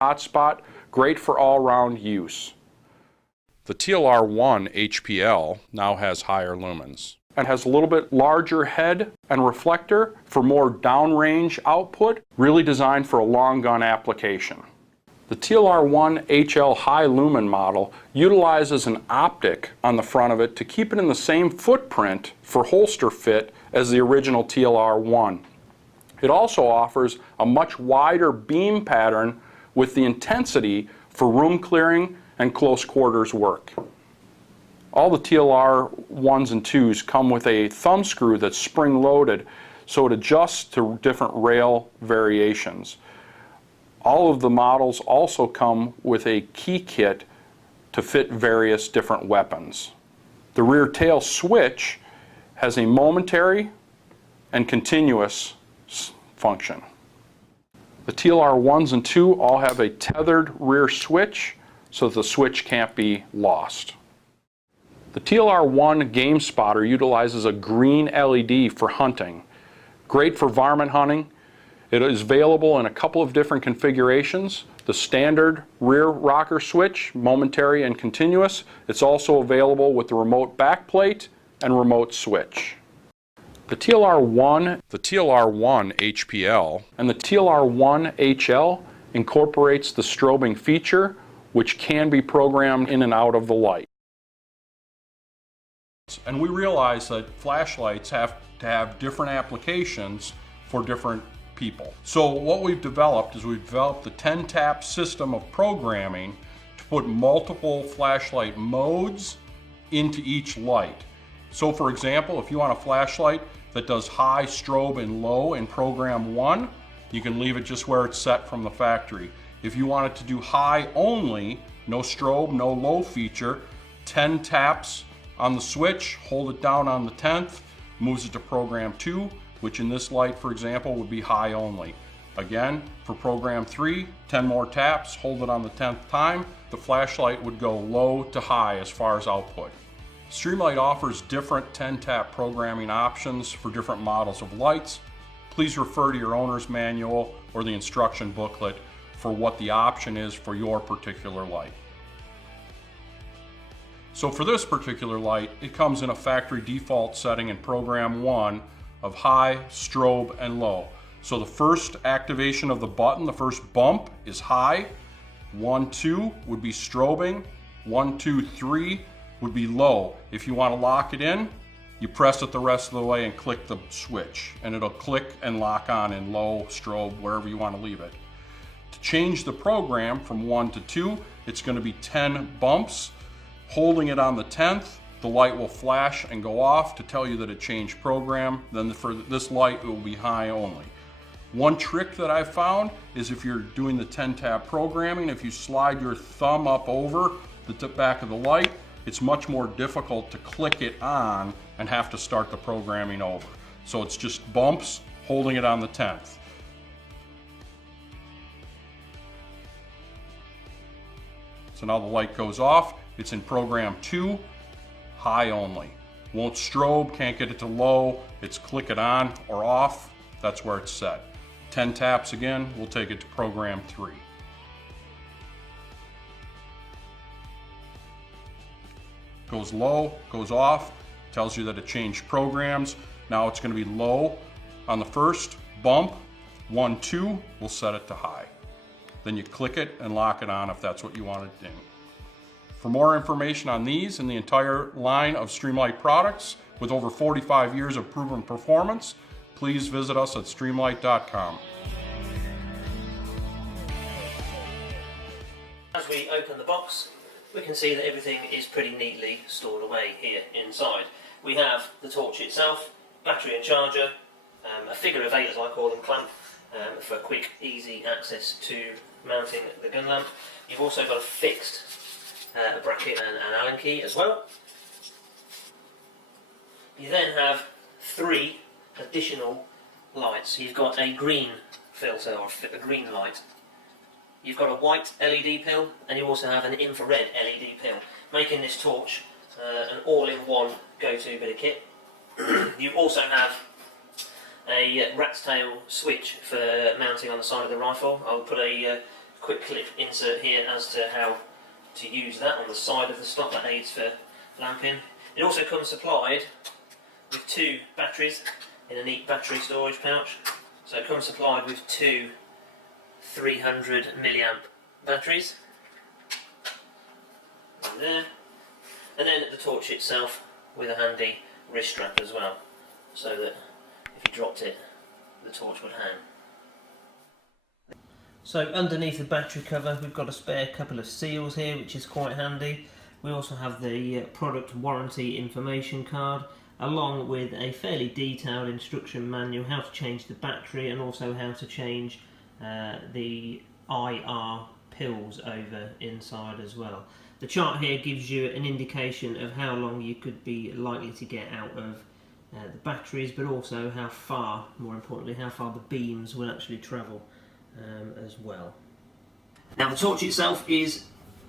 hotspot, great for all-round use. The TLR1 HPL now has higher lumens and has a little bit larger head and reflector for more downrange output, really designed for a long gun application. The TLR1 HL high lumen model utilizes an optic on the front of it to keep it in the same footprint for holster fit as the original TLR1. It also offers a much wider beam pattern with the intensity for room clearing and close quarters work. All the TLR 1s and 2s come with a thumb screw that's spring loaded, so it adjusts to different rail variations. All of the models also come with a key kit to fit various different weapons. The rear tail switch has a momentary and continuous function. The TLR 1s and 2 all have a tethered rear switch so that the switch can't be lost. The TLR 1 Game Spotter utilizes a green LED for hunting. Great for varmint hunting. It is available in a couple of different configurations. The standard rear rocker switch, momentary and continuous. It's also available with the remote backplate and remote switch. The TLR1 HPL and the TLR1 HL incorporates the strobing feature, which can be programmed in and out of the light. And we realize that flashlights have to have different applications for different people. So what we've developed is we've developed the 10-tap system of programming to put multiple flashlight modes into each light. So for example, if you want a flashlight that does high strobe and low in program 1, you can leave it just where it's set from the factory. If you want it to do high only, no strobe, no low feature, 10 taps on the switch, hold it down on the 10th, moves it to program 2, which in this light, for example, would be high only. Again, for program 3, 10 more taps, hold it on the 10th time, the flashlight would go low to high as far as output. Streamlight offers different 10-tap programming options for different models of lights. Please refer to your owner's manual or the instruction booklet for what the option is for your particular light. So for this particular light, it comes in a factory default setting in program 1 of high, strobe, and low. So the first activation of the button, the first bump, is high. 1, 2 would be strobing. 1, 2, 3 would be low. If you want to lock it in, you press it the rest of the way and click the switch, and it'll click and lock on in low, strobe, wherever you want to leave it. To change the program from 1 to 2, it's going to be 10 bumps. Holding it on the 10th, the light will flash and go off to tell you that it changed program. Then for this light, it will be high only. One trick that I've found is if you're doing the 10-tap programming, if you slide your thumb up over the back of the light, it's much more difficult to click it on and have to start the programming over. So it's just bumps, holding it on the 10th. So now the light goes off. It's in program 2, high only. Won't strobe, can't get it to low. It's click it on or off. That's where it's set. 10 taps again, we'll take it to program 3. Goes low, goes off, tells you that it changed programs. Now it's going to be low on the first bump. 1, 2, we'll set it to high. Then you click it and lock it on if that's what you want to do. For more information on these and the entire line of Streamlight products with over 45 years of proven performance, please visit us at streamlight.com. As we open the box, we can see that everything is pretty neatly stored away here inside. We have the torch itself, battery and charger, a figure of 8 as I call them clamp, for quick, easy access to mounting the gun lamp. You've also got a fixed bracket and an Allen key as well. You then have 3 additional lights. You've got a green filter or a green light. You've got a white LED pill, and you also have an infrared LED pill, making this torch an all-in-one go-to bit of kit. You also have a rat's tail switch for mounting on the side of the rifle. I'll put a quick clip insert here as to how to use that on the side of the stock. That aids for lamping. It also comes supplied with 2 batteries in a neat battery storage pouch. So it comes supplied with 2 300 milliamp batteries. And there. And then the torch itself with a handy wrist strap as well, so that if you dropped it, the torch would hang. So underneath the battery cover we've got a spare couple of seals here, which is quite handy. We also have the product warranty information card, along with a fairly detailed instruction manual, how to change the battery and also how to change the IR pills over inside as well. The chart here gives you an indication of how long you could be likely to get out of the batteries, but also how far, more importantly, how far the beams will actually travel as well. Now the torch itself is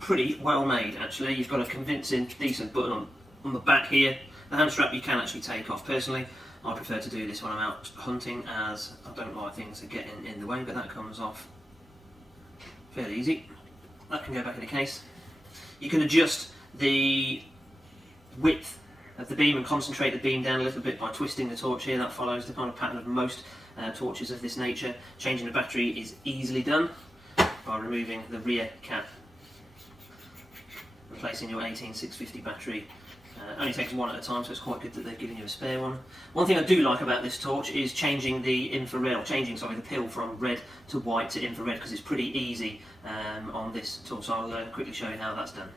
pretty well made actually. You've got a convincing decent button on the back here. The hand strap you can actually take off. Personally, I prefer to do this when I'm out hunting, as I don't like things getting in the way, but that comes off fairly easy. That can go back in the case. You can adjust the width of the beam and concentrate the beam down a little bit by twisting the torch here. That follows the kind of pattern of most torches of this nature. Changing the battery is easily done by removing the rear cap, replacing your 18650 battery. Only takes one at a time, so it's quite good that they've given you a spare one. One thing I do like about this torch is changing the the pill from red to white to infrared, because it's pretty easy on this torch. I'll quickly show you how that's done.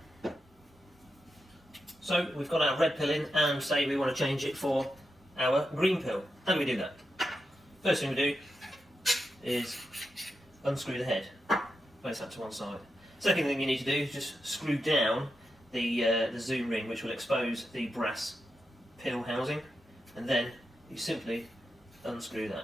So we've got our red pill in, and say we want to change it for our green pill. How do we do that? First thing we do is unscrew the head, place that to one side. Second thing you need to do is just screw down the zoom ring, which will expose the brass pill housing, and then you simply unscrew that.